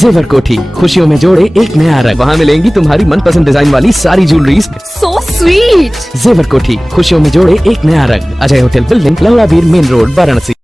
जेवर कोठी खुशियों में जोड़े एक नया रंग। वहाँ मिलेंगी तुम्हारी मनपसंद डिजाइन वाली सारी ज्वेलरी। So sweet. जेवर कोठी खुशियों में जोड़े एक नया रंग। अजय होटल बिल्डिंग, लवलावीर मेन रोड, वाराणसी।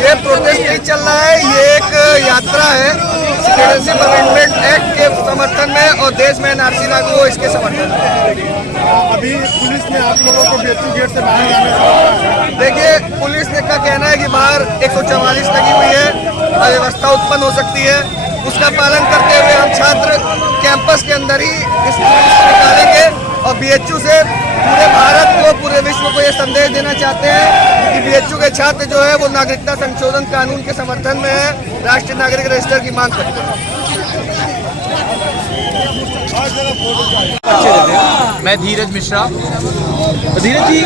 ये प्रोटेस्ट नहीं चल रहा है, ये एक यात्रा है सिटीजनशिप अमेंडमेंट एक्ट के समर्थन में और देश में एनआरसी लागू हो इसके समर्थन में। अभी पुलिस ने आप लोगों को बेतु गेट से बाहर जाने से देखिए, पुलिस ने का कहना है कि बाहर 144 लगी हुई है, अव्यवस्था उत्पन्न हो सकती है। उसका पालन करते हुए हम छात्र कैंपस के अंदर ही इस पुलिस को निकालेंगे और बीएचयू से पूरे भारत को, पूरे विश्व को ये संदेश देना चाहते हैं कि बीएचयू के छात्र जो है वो नागरिकता संशोधन कानून के समर्थन में है, राष्ट्रीय नागरिक रजिस्टर की मांग करते हैं। मैं धीरज मिश्रा। धीरज जी,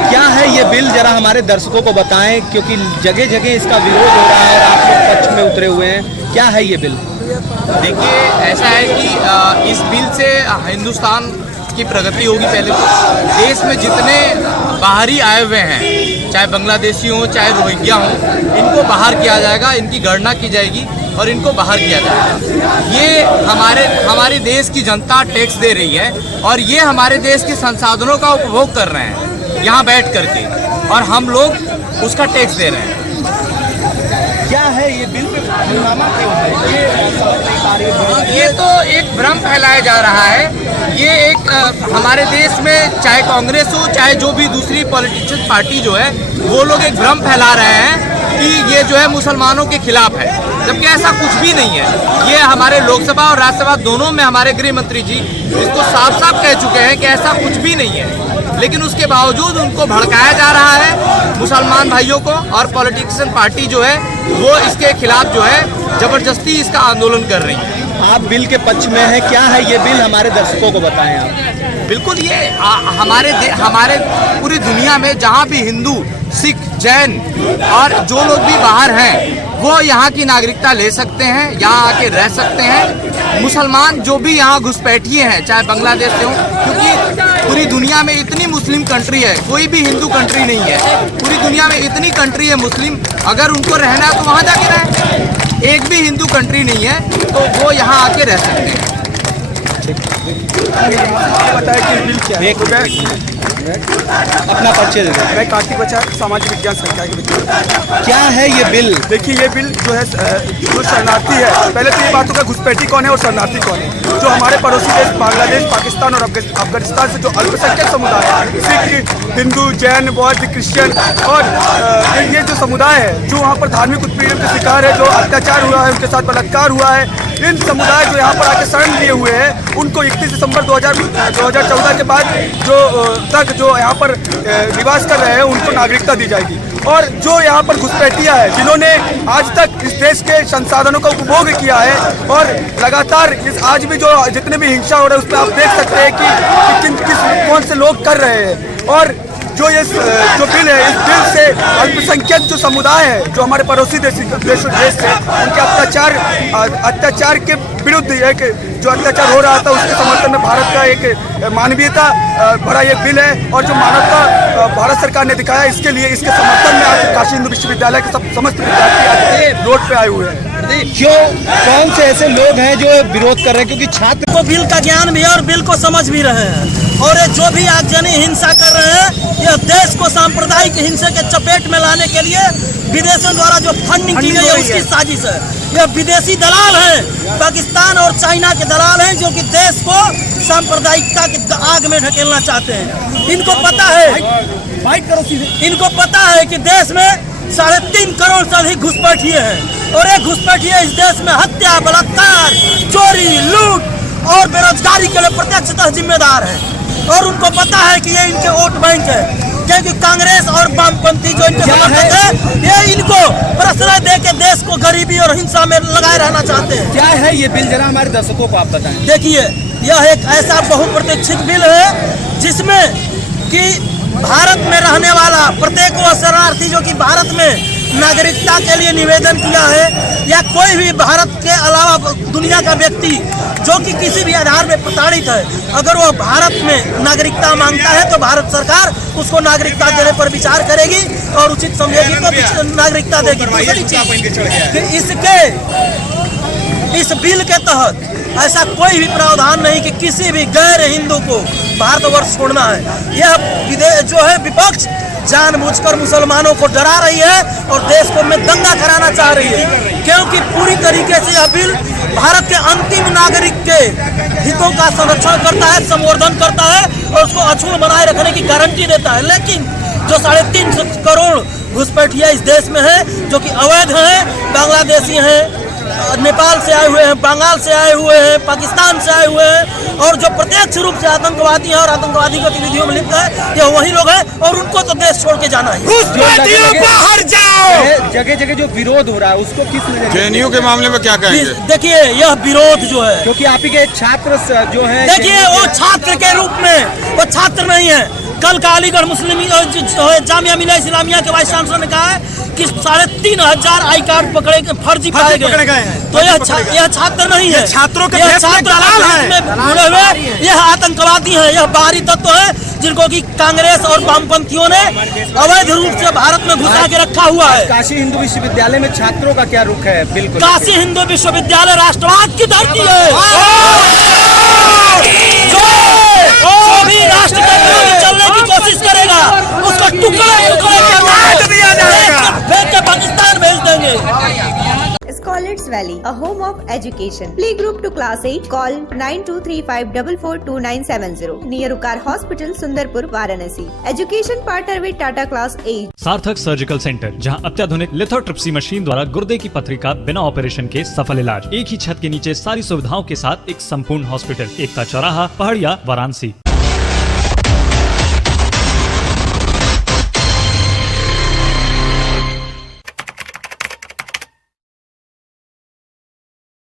क्या है ये बिल, जरा हमारे दर्शकों को बताएं, क्योंकि जगह जगह इसका विरोध हो रहा है और आप लोग पक्ष में उतरे हुए हैं। क्या है ये बिल? देखिए, ऐसा है कि इस बिल से हिंदुस्तान की प्रगति होगी। पहले तो देश में जितने बाहरी आए हुए हैं, चाहे बांग्लादेशी हों चाहे रोहिंग्या हों, इनको बाहर किया जाएगा, इनकी गणना की जाएगी और इनको बाहर किया जाएगा। ये हमारे देश की जनता टैक्स दे रही है और ये हमारे देश के संसाधनों का उपभोग कर रहे हैं यहाँ बैठ करके, और हम लोग उसका टैक्स दे रहे हैं। क्या है ये बिल पे हंगामा क्यों है? ये तो एक भ्रम फैलाया जा रहा है। ये एक हमारे देश में चाहे कांग्रेस हो चाहे जो भी दूसरी पॉलिटिशियन पार्टी जो है, वो लोग एक भ्रम फैला रहे हैं कि ये जो है मुसलमानों के खिलाफ है, जबकि ऐसा कुछ भी नहीं है। ये हमारे लोकसभा और राज्यसभा दोनों में हमारे गृह मंत्री जी इसको साफ साफ कह चुके हैं कि ऐसा कुछ भी नहीं है, लेकिन उसके बावजूद उनको भड़काया जा रहा है मुसलमान भाइयों को, और पॉलिटिशियन पार्टी जो है वो इसके खिलाफ जो है जबरदस्ती इसका आंदोलन कर रही है। आप बिल के पक्ष में हैं, क्या है ये बिल, हमारे दर्शकों को बताएं आप। बिल्कुल, ये हमारे पूरी दुनिया में जहाँ भी हिंदू, सिख, जैन और जो लोग भी बाहर हैं वो यहाँ की नागरिकता ले सकते हैं, यहाँ आके रह सकते हैं। मुसलमान जो भी यहाँ घुसपैठिए हैं, चाहे बांग्लादेश से हों, क्योंकि पूरी दुनिया में इतनी मुस्लिम कंट्री है, कोई भी हिंदू कंट्री नहीं है। पूरी दुनिया में इतनी कंट्री है मुस्लिम, अगर उनको रहना है तो वहाँ जाके रहें। एक भी हिंदू कंट्री नहीं है तो वो यहाँ आके रह सकते हैं। बताया कि बिल क्या है? अपना परिचय दे दें। मैं कार्तिक बचार, सामाजिक विज्ञान संकाय के विद्यार्थी। क्या है ये बिल? देखिए, ये बिल जो है जो शरणार्थी है, पहले तो ये बात होगा घुसपैठी कौन है और शरणार्थी कौन है। जो हमारे पड़ोसी देश बांग्लादेश, पाकिस्तान और अफगानिस्तान से जो अल्पसंख्यक समुदाय है, सिख, हिंदू, जैन, बौद्ध, क्रिश्चियन, और ये जो समुदाय है जो वहाँ पर धार्मिक उत्पीड़न के शिकार है, जो अत्याचार हुआ है, उनके साथ बलात्कार हुआ है, इन समुदाय जो यहाँ पर आके शरण लिए हुए हैं, उनको 31 दिसंबर 2014 के बाद जो यहाँ पर निवास कर रहे हैं उनको नागरिकता दी जाएगी। और जो यहाँ पर घुसपैठिया है, जिन्होंने आज तक इस देश के संसाधनों का उपभोग किया है, और लगातार आज भी जो जितने भी हिंसा हो रहा है उसमें आप देख सकते हैं कि कौन से लोग कर रहे हैं। और जो बिल है, इस बिल से अल्पसंख्यक जो समुदाय है, जो हमारे पड़ोसी देश से उनके अत्याचार के विरुद्ध एक जो अत्याचार हो रहा था उसके समर्थन में भारत का एक मानवीयता भरा ये बिल है। और जो मानवता भारत सरकार ने दिखाया, इसके लिए इसके समर्थन में आज काशी हिंदू विश्वविद्यालय के समस्त विद्यार्थी आज रोड पे आए हुए हैं। कौन से ऐसे लोग हैं जो विरोध कर रहे हैं, क्योंकि छात्र को बिल का ज्ञान भी है और बिल को समझ भी रहे हैं, और ये जो भी आगजनी हिंसा कर रहे हैं, यह देश को सांप्रदायिक हिंसा के चपेट में लाने के लिए विदेशों द्वारा जो फंडिंग की गई है उसकी साजिश है। यह विदेशी दलाल हैं, पाकिस्तान और चाइना के दलाल हैं, जो कि देश को सांप्रदायिकता के आग में ढकेलना चाहते हैं। इनको पता है कि देश में 3.5 करोड़ से अधिक घुसपैठिए हैं, और ये घुसपैठिए इस देश में हत्या, बलात्कार, चोरी, लूट और बेरोजगारी के लिए प्रत्यक्षतः जिम्मेदार हैं। और उनको पता है कि ये इनके वोट बैंक है, क्योंकि कांग्रेस और वामपंथी जो इनके समर्थक है, ये इनको प्रश्रय दे के देश को गरीबी और हिंसा में लगाए रहना चाहते हैं। क्या है ये बिल, जरा हमारे दर्शकों को आप बताएं। देखिए, यह एक ऐसा बहुप्रतीक्षित बिल है जिसमें कि भारत में रहने वाला प्रत्येक वो शरणार्थी जो कि भारत में नागरिकता के लिए निवेदन किया है, या कोई भी भारत के अलावा दुनिया का व्यक्ति जो कि किसी भी आधार में प्रताड़ित है, अगर वो भारत में नागरिकता मांगता है तो भारत सरकार उसको नागरिकता देने पर विचार करेगी और उचित समझेगी तो नागरिकता देगी। दूसरी चीज इस बिल के तहत ऐसा कोई भी प्रावधान नहीं कि किसी भी गैर हिंदू को भारतवर्ष छोड़ना है। यह जो है विपक्ष जानबूझकर मुसलमानों को डरा रही है और देश को में दंगा कराना चाह रही है, क्योंकि पूरी तरीके से यह बिल भारत के अंतिम नागरिक के हितों का संरक्षण करता है, संवर्धन करता है और उसको अछूत बनाए रखने की गारंटी देता है। लेकिन जो 3.5 करोड़ घुसपैठिया इस देश में है, जो कि अवैध हैं, बांग्लादेशी हैं, नेपाल से आए हुए हैं, बंगाल से आए हुए हैं, पाकिस्तान से आए हुए हैं, और जो प्रत्यक्ष रूप से आतंकवादी हैं और आतंकवादी गतिविधियों में लिप्त है, ये वही लोग हैं, और उनको तो देश छोड़ के जाना है। बाहर जाओ। जगह जगह जो विरोध हो रहा है उसको किस नजरिए जेएनयू के मामले में क्या कहेंगे? देखिए, यह विरोध जो है, क्योंकि आप ही के छात्र जो है, देखिए वो छात्र के रूप में वो छात्र नहीं है। कल का अलीगढ़ मुस्लिम जामिया मिलिया इस्लामिया के वाइस चांसलर ने कहा है कि 3,500 आई कार्ड पकड़े फर्जी पाए गए, तो यह छात्र नहीं है, छात्रों के दलाल हैं, यह आतंकवादी हैं, यह बाहरी तत्व है जिनको कि कांग्रेस और वामपंथियों ने अवैध रूप से भारत में घुसा के रखा हुआ है। काशी हिंदू विश्वविद्यालय में छात्रों का क्या रुख है? बिल्कुल, काशी हिंदू विश्वविद्यालय राष्ट्रवाद की धरती है। जो भी राष्ट्र के विरुद्ध चलने की कोशिश करेगा उसको टुकड़े फेंक के पाकिस्तान भेज देंगे। Scholars Valley, a home of education. Playgroup to class 8. Call 9235442970. Near Ukar Hospital, Sundarpur, Varanasi. Education partner with Tata Class 8. सार्थक सर्जिकल सेंटर, जहां अत्याधुनिक लिथोट्रिप्सी मशीन द्वारा गुर्दे की पथरी का बिना ऑपरेशन के सफल इलाज। एक ही छत के नीचे सारी सुविधाओं के साथ एक संपूर्ण हॉस्पिटल। एकता चौराहा, पहाड़िया, वाराणसी।